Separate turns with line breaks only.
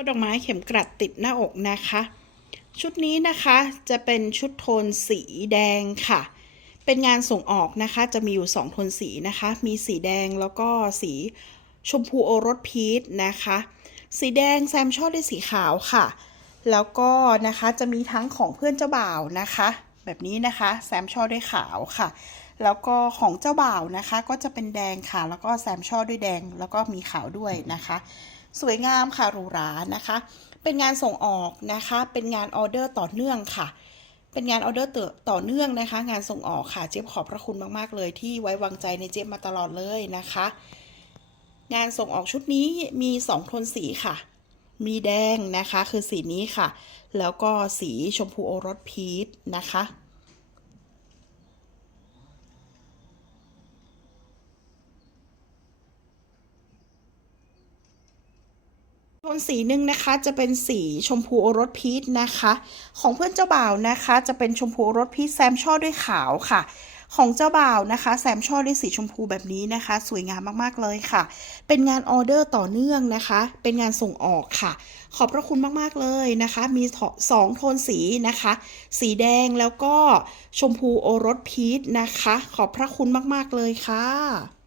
ช่อดอกไม้เข็มกลัดติดหน้าอกนะคะ ชุดนี้นะคะจะเป็นชุดโทนสีแดงค่ะ เป็นงานส่งออกนะคะจะมีอยู่ 2 โทนสีนะคะ มีสีแดงแล้วก็สีชมพูโอรสพีชนะคะ สีแดงแซมชอบด้วยสีขาวค่ะ แล้วก็นะคะจะมีทั้งของเพื่อนเจ้าบ่าวนะคะ แบบนี้นะคะแซมช่อด้วยขาวค่ะ แล้วก็ของเจ้าบ่าวนะคะก็จะเป็นแดงค่ะ แล้วก็แซมช่อด้วยแดง แล้วก็มีขาวด้วยนะคะ สวยงามค่ะหรูหรานะคะ เป็นงานส่งออกนะคะ เป็นงานออเดอร์ต่อเนื่องค่ะ เป็นงานออเดอร์ต่อต่อเนื่องนะคะ งานส่งออกค่ะ เจี๊ยบขอบพระคุณมากๆเลยที่ไว้วางใจในเจี๊ยบมาตลอดเลยนะคะ งานส่งออกชุดนี้มี2โทนสีค่ะ มีแดงนะคะคือสีนี้ค่ะ แล้วก็สีชมพูโอรสพีชนะคะ โทนสีหนึ่งนะคะจะเป็นสีชมพูโอรสพีชนะคะ ของเพื่อนเจ้าบ่าวนะคะ จะเป็นชมพูโอรสพีชแซมช่อด้วยขาวค่ะ ของเจ้าบ่าวนะคะ แซมช่อด้วยสีชมพูแบบนี้นะคะ สวยงามมากๆเลยค่ะ เป็นงานออเดอร์ต่อเนื่องนะคะ เป็นงานส่งออกค่ะ ขอบพระคุณมากๆเลยนะคะ มีสองโทนสีนะคะ สีแดงแล้วก็ชมพูโอรสพีชนะคะ ขอบพระคุณมากๆเลยค่ะ